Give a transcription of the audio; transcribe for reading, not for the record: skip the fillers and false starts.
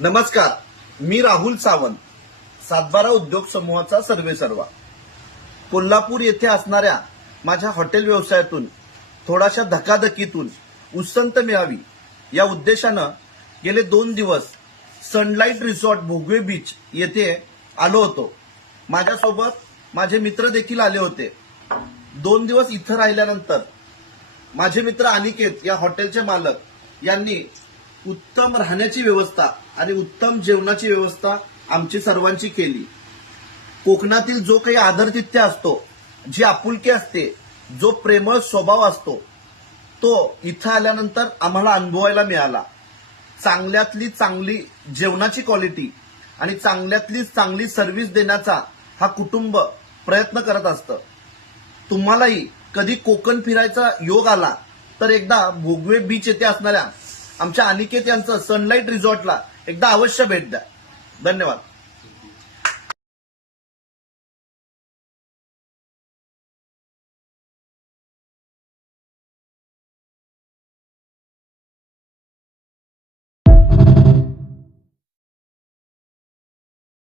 नमस्कार, मी राहुल सावंत, सातबारा उद्योग समूहाचा सर्वेसर्वा. कोल्हापूर येथे असणाऱ्या माझ्या हॉटेल व्यवसायातून थोड्याशा धकाधकीतून उसंत मिळावी या उद्देशानं गेले 2 दिवस सनलाईट रिसॉर्ट भोगवे बीच येथे आलो होतो. माझ्यासोबत माझे मित्र देखील आले होते. 2 दिवस इथं राहिल्यानंतर माझे मित्र अनिकेत या हॉटेलचे मालक यांनी उत्तम राहण्याची व्यवस्था आणि उत्तम जेवणाची व्यवस्था आमची सर्वांची केली. कोकणातील जो काही आदरातिथ्य असतो, जी आपुलकी असते, जो प्रेमळ स्वभाव असतो, तो इथं आल्यानंतर आम्हाला अनुभवायला मिळाला. चांगल्यातली चांगली जेवणाची क्वालिटी आणि चांगल्यातली चांगली सर्व्हिस देण्याचा हा कुटुंब प्रयत्न करत असतं. तुम्हालाही कधी कोकण फिरायचा योग आला तर एकदा भोगवे बीच येथे असणाऱ्या आमच्या अनिकेत यांचं सनलाईट रिसॉर्टला एकदा अवश्य भेट द्या. धन्यवाद.